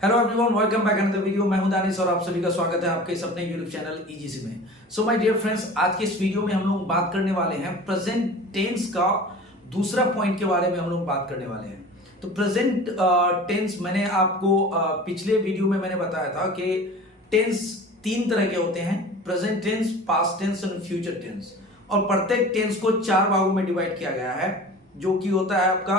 Hello everyone, welcome back another video. मैं हूं दानिश और आप सभी का स्वागत है आपके इस अपने यूट्यूब चैनल ईजीसी में। सो माय डियर फ्रेंड्स, आज के इस वीडियो में हम लोग बात करने वाले हैं प्रेजेंट टेंस का दूसरा पॉइंट के बारे में हम लोग बात करने वाले हैं। तो प्रेजेंट टेंस मैंने आपको पिछले वीडियो में मैंने बताया था कि टेंस तीन तरह के होते हैं, प्रेजेंट टेंस, पास्ट टेंस और फ्यूचर टेंस। और प्रत्येक टेंस को चार भागों में डिवाइड किया गया है, जो कि होता है आपका,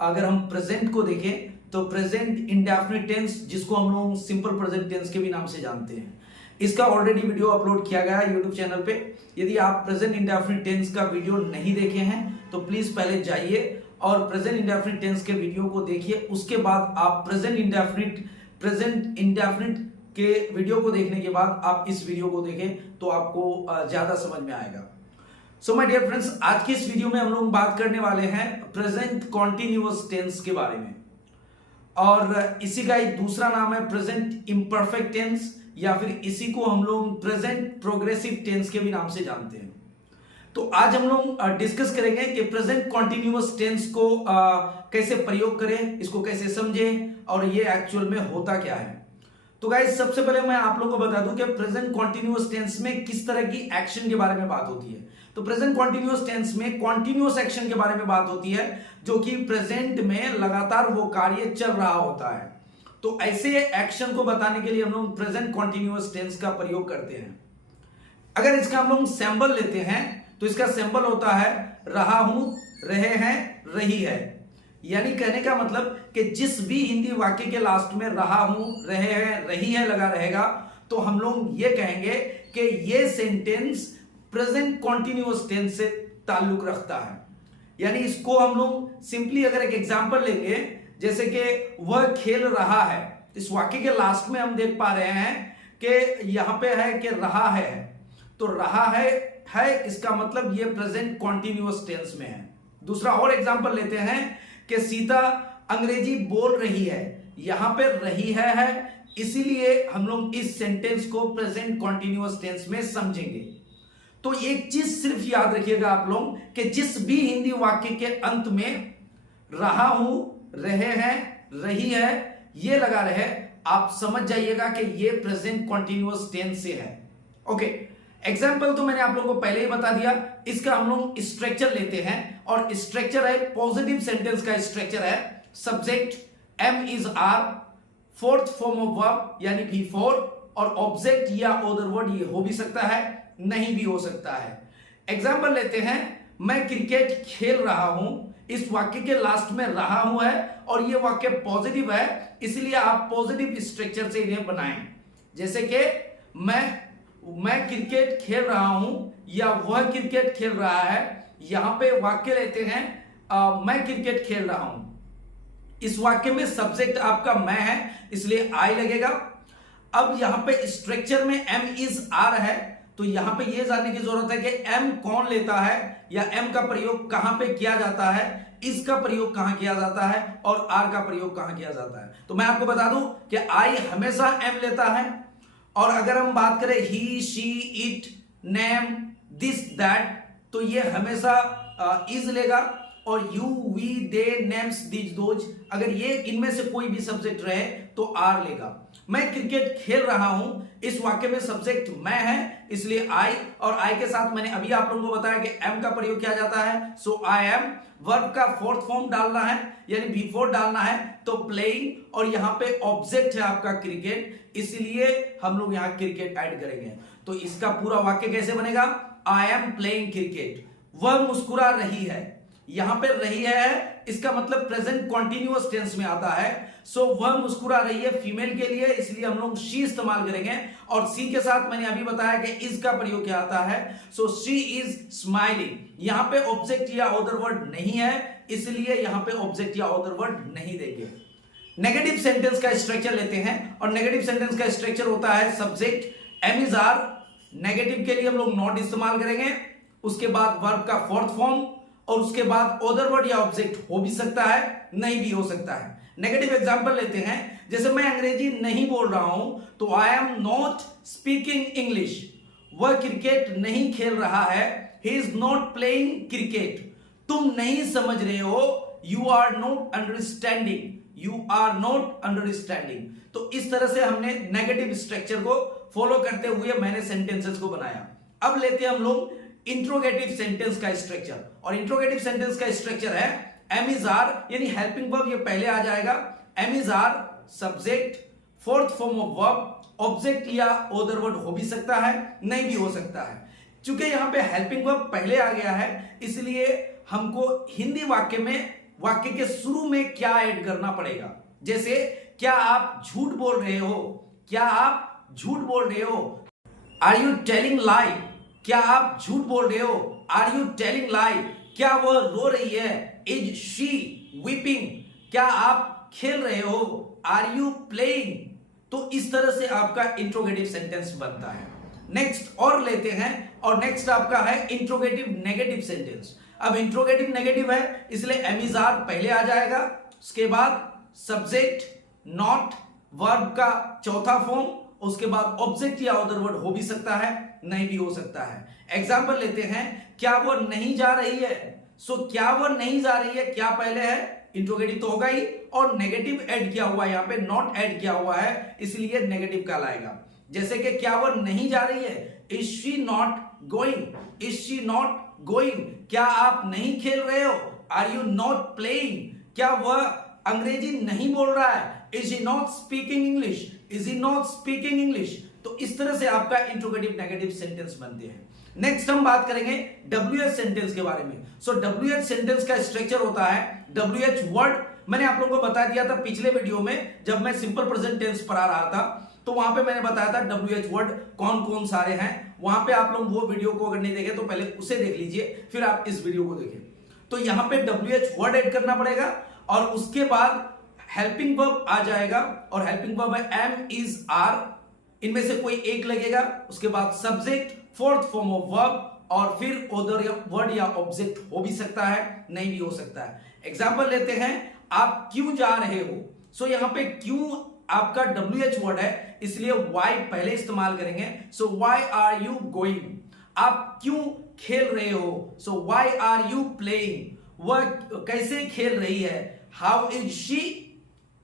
अगर हम प्रेजेंट को देखें तो प्रेजेंट इंडेफिनिट टेंस, जिसको हम लोग सिंपल प्रेजेंट टेंस के भी नाम से जानते हैं। इसका ऑलरेडी वीडियो अपलोड किया गया है यूट्यूब चैनल पे। यदि आप प्रेजेंट इंडेफिनिट टेंस का वीडियो नहीं देखे हैं तो प्लीज पहले जाइए और प्रेजेंट इंडेफिनिट टेंस के वीडियो को देखिए। उसके बाद आप प्रेजेंट इंडेफिनिट के वीडियो को देखने के बाद आप इस वीडियो को देखें तो आपको ज्यादा समझ में आएगा। सो माय डियर फ्रेंड्स, आज की इस वीडियो में हम लोग बात करने वाले हैं प्रेजेंट कॉन्टिन्यूअस टेंस के बारे में, और इसी का एक दूसरा नाम है प्रेजेंट इम्परफेक्ट टेंस, या फिर इसी को हम लोग प्रेजेंट प्रोग्रेसिव टेंस के भी नाम से जानते हैं। तो आज हम लोग डिस्कस करेंगे कि प्रेजेंट कॉन्टिन्यूअस टेंस को कैसे प्रयोग करें, इसको कैसे समझें और ये एक्चुअल में होता क्या है। तो गाइस, सबसे पहले मैं आप लोगों को बता दूं कि प्रेजेंट कॉन्टिन्यूअस टेंस में किस तरह की एक्शन के बारे में बात होती है। तो प्रेजेंट कॉन्टिन्यूअस टेंस में कॉन्टिन्यूअस एक्शन के बारे में बात होती है, जो कि प्रेजेंट में लगातार वो कार्य चल रहा होता है। तो ऐसे एक्शन को बताने के लिए हम लोग प्रेजेंट कॉन्टिन्यूअस टेंस का प्रयोग करते हैं। अगर इसका हम लोग सैंपल लेते हैं तो इसका सैंपल होता है रहा हूं, रहे हैं, रही है। यानी कहने का मतलब कि जिस भी हिंदी वाक्य के लास्ट में रहा हूं, रहे हैं, रही है लगा रहेगा, तो हम लोग ये कहेंगे कि ये सेंटेंस प्रेजेंट कॉन्टिन्यूअस टेंस से ताल्लुक रखता है। यानी इसको हम लोग सिंपली अगर एक एग्जांपल लेंगे, जैसे कि वह खेल रहा है, इस वाक्य के लास्ट में हम देख पा रहे हैं कि यहां पे है कि रहा है, तो रहा है इसका मतलब ये प्रेजेंट कॉन्टिन्यूअस टेंस में है। दूसरा और एग्जांपल लेते हैं कि सीता अंग्रेजी बोल रही है, यहां पे रही है, इसीलिए हम लोग इस सेंटेंस को प्रेजेंट कॉन्टिन्यूअस टेंस में समझेंगे। तो एक चीज सिर्फ याद रखिएगा आप लोग कि जिस भी हिंदी वाक्य के अंत में रहा हूं, रहे हैं, रही है ये लगा रहे, आप समझ जाइएगा कि ये प्रेजेंट कॉन्टिन्यूअस टेंस से है। ओके, एग्जाम्पल तो मैंने आप लोगों को पहले ही बता दिया। इसका हम लोग स्ट्रक्चर लेते हैं, और स्ट्रक्चर है पॉजिटिव सेंटेंस का स्ट्रक्चर है subject am is are, fourth form of verb यानी बिफोर, और ऑब्जेक्ट या अदर वर्ड ये हो भी सकता है, नहीं भी हो सकता है। एग्जाम्पल लेते हैं, मैं क्रिकेट खेल रहा हूं, इस वाक्य के लास्ट में रहा हूं है और ये वाक्य पॉजिटिव है, इसलिए आप पॉजिटिव स्ट्रक्चर से इन्हें बनाएं। जैसे कि मैं क्रिकेट खेल रहा हूं या वह क्रिकेट खेल रहा है। यहां पे वाक्य लेते हैं मैं क्रिकेट खेल रहा हूं, इस वाक्य में सब्जेक्ट आपका मैं है, इसलिए आई लगेगा। अब यहां पे स्ट्रक्चर में एम इज आर है, तो यहां पे यह जानने की जरूरत है कि एम कौन लेता है, या एम का प्रयोग कहां पे किया जाता है, इसका प्रयोग कहां किया जाता है, और आर का प्रयोग कहां किया जाता है। तो मैं आपको बता दूं कि आई हमेशा एम लेता है, और अगर हम बात करें he, she, it, name, this, that, तो ये हमेशा इज लेगा, और you, we, they, names, this, those, अगर ये इनमें से कोई भी सब्जेक्ट रहे तो आर लेगा। मैं क्रिकेट खेल रहा हूं, इस वाक्य में सब्जेक्ट मैं है, इसलिए आई, और आई के साथ मैंने अभी आप लोगों को बताया कि एम का प्रयोग किया जाता है, सो आई एम। वर्ब का फोर्थ फॉर्म डालना है यानी बिफोर डालना है, तो प्लेइंग, और यहां पे ऑब्जेक्ट है आपका क्रिकेट, इसलिए हम लोग यहां क्रिकेट ऐड करेंगे। तो इसका पूरा वाक्य कैसे बनेगा, आई एम प्लेइंग क्रिकेट। वह मुस्कुरा रही है, यहां पे रही है इसका मतलब प्रेजेंट कॉन्टिन्यूअस टेंस में आता है। सो वह मुस्कुरा रही है फीमेल के लिए, इसलिए हम लोग शी इस्तेमाल करेंगे, और सी के साथ मैंने अभी बताया कि इज का प्रयोग क्या आता है, सो शी इज स्माइलिंग। यहां पे ऑब्जेक्ट या अदर वर्ड नहीं है, इसलिए यहां पे ऑब्जेक्ट या अदर वर्ड नहीं देंगे। नेगेटिव सेंटेंस का स्ट्रक्चर लेते हैं, और नेगेटिव सेंटेंस का स्ट्रक्चर होता है subject am is are, negative के लिए हम लोग नॉट इस्तेमाल करेंगे, उसके बाद वर्ब का फोर्थ फॉर्म, और उसके बाद अदर वर्ड या ऑब्जेक्ट हो भी सकता है, नहीं भी हो सकता है। नेगेटिव एग्जांपल लेते हैं, जैसे मैं अंग्रेजी नहीं बोल रहा हूं, तो I am not speaking English. वह क्रिकेट नहीं खेल रहा है, he is not playing cricket. तुम नहीं समझ रहे हो, you are not understanding. You are not understanding. तो इस तरह से हमने नेगेटिव स्ट्रक्चर को फॉलो करते हुए मैंने सेंटेंसेस को बनाया। अब लेते हैं हम लोग इंट्रोगेटिव सेंटेंस का स्ट्रक्चर, और इंट्रोगेटिव सेंटेंस का स्ट्रक्चर है एम इज आर यानी हेल्पिंग वर्ब, ये पहले आ जाएगा। Am is are subject, fourth form of verb, object या अदर वर्ड हो भी सकता है, नहीं भी हो सकता है। चूंकि यहां पे हेल्पिंग वर्ब पहले आ गया है, इसलिए हमको हिंदी वाक्य में वाक्य के शुरू में क्या ऐड करना पड़ेगा। जैसे क्या आप झूठ बोल रहे हो, क्या आप झूठ बोल रहे हो, आर यू टेलिंग लाई, क्या आप झूठ बोल रहे हो, आर यू टेलिंग लाई, क्या वह रो रही है, इज शी वीपिंग, क्या आप खेल रहे हो, आर यू प्लेइंग। तो इस तरह से आपका इंट्रोगेटिव सेंटेंस बनता है। नेक्स्ट और लेते हैं, और नेक्स्ट आपका है इंट्रोगेटिव नेगेटिव सेंटेंस। अब इंट्रोगेटिव नेगेटिव है इसलिए एम इज आर पहले आ जाएगा, उसके बाद सब्जेक्ट नॉट, वर्ब का चौथा फॉर्म, उसके बाद ऑब्जेक्ट या अदर वर्ड हो भी सकता है, नहीं भी हो सकता है। एग्जाम्पल लेते हैं, क्या वो नहीं जा रही है। सो क्या वो नहीं जा रही है, क्या पहले है, इंट्रोगेटिव तो होगा ही, और नेगेटिव ऐड किया हुआ है, यहां पे नॉट ऐड किया हुआ है, इसलिए नेगेटिव कहलाएगा। जैसे कि क्या वो नहीं जा रही है, is she not going, is she not going, क्या आप नहीं खेल रहे हो, आर यू नॉट प्लेइंग, क्या वह अंग्रेजी नहीं बोल रहा है, is he not speaking English, is he not speaking English. तो इस तरह से आपका इंट्रोगेटिव नेगेटिव सेंटेंस बनते हैं। नेक्स्ट हम बात करेंगे WH सेंटेंस के बारे में। सो WH सेंटेंस का स्ट्रक्चर होता है WH वर्ड। मैंने आप लोगों को बता दिया था पिछले वीडियो में, जब मैं सिंपल प्रेजेंट टेंस पढ़ा रहा था, तो वहां पे मैंने बताया था WH वर्ड कौन कौन सारे हैं। वहां पे आप लोग वो वीडियो को अगर नहीं देखे तो पहले उसे देख लीजिए, फिर आप इस वीडियो को देखें। तो यहां पे WH वर्ड ऐड करना पड़ेगा, और उसके बाद हेल्पिंग वर्ब आ जाएगा, और हेल्पिंग वर्ब है एम इज आर, इनमें से कोई एक लगेगा। उसके बाद subject, fourth form of verb, और फिर अदर वर्ड या ऑब्जेक्ट हो भी सकता है, नहीं भी हो सकता है। एग्जांपल लेते हैं, आप क्यों जा रहे हो। सो यहां पे क्यों आपका WH वर्ड है, इसलिए why पहले इस्तेमाल करेंगे। सो why आर यू गोइंग, आप क्यों खेल रहे हो, सो why आर यू प्लेइंग, वह कैसे खेल रही है, हाउ इज शी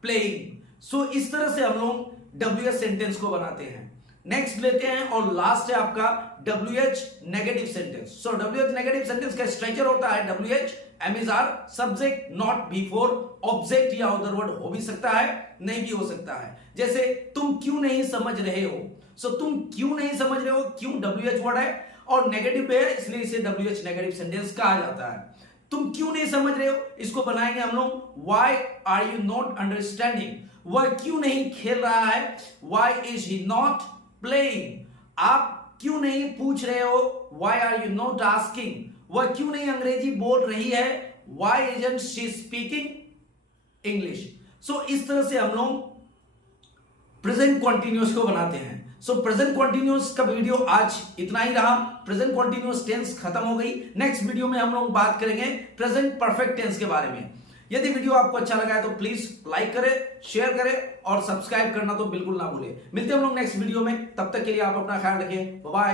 प्लेइंग। सो इस तरह से हम लोग WH सेंटेंस को बनाते हैं। नेक्स्ट लेते हैं, और लास्ट है आपका WH negative sentence. So WH negative sentence का स्ट्रक्चर होता है WH am is are, subject not before, object या अदर वर्ड हो भी सकता है, नहीं भी हो सकता है। जैसे तुम क्यों नहीं समझ रहे हो। सो तुम क्यों नहीं समझ रहे हो, क्यों WH वर्ड है और नेगेटिव पे है, इसलिए इसे WH नेगेटिव सेंटेंस कहा जाता है। तुम क्यों नहीं समझ रहे हो, इसको बनाएंगे हम लोग why are you not understanding, वह क्यों नहीं खेल रहा है, why is he not playing, आप क्यों नहीं पूछ रहे हो, why are you not asking, वह क्यों नहीं अंग्रेजी बोल रही है, why isn't she speaking English. So इस तरह से हम लोग प्रेजेंट कॉन्टिन्यूअस को बनाते हैं। सो प्रेजेंट कॉन्टिन्यूअस का वीडियो आज इतना ही रहा। प्रेजेंट कॉन्टिन्यूअस टेंस खत्म हो गई। नेक्स्ट वीडियो में हम लोग बात करेंगे प्रेजेंट परफेक्ट टेंस के बारे में। यदि वीडियो आपको अच्छा लगा है तो प्लीज लाइक करें, शेयर करें और सब्सक्राइब करना तो बिल्कुल ना भूलें। मिलते हैं हम लोग नेक्स्ट वीडियो में, तब तक के लिए आप अपना ख्याल रखें। Bye bye.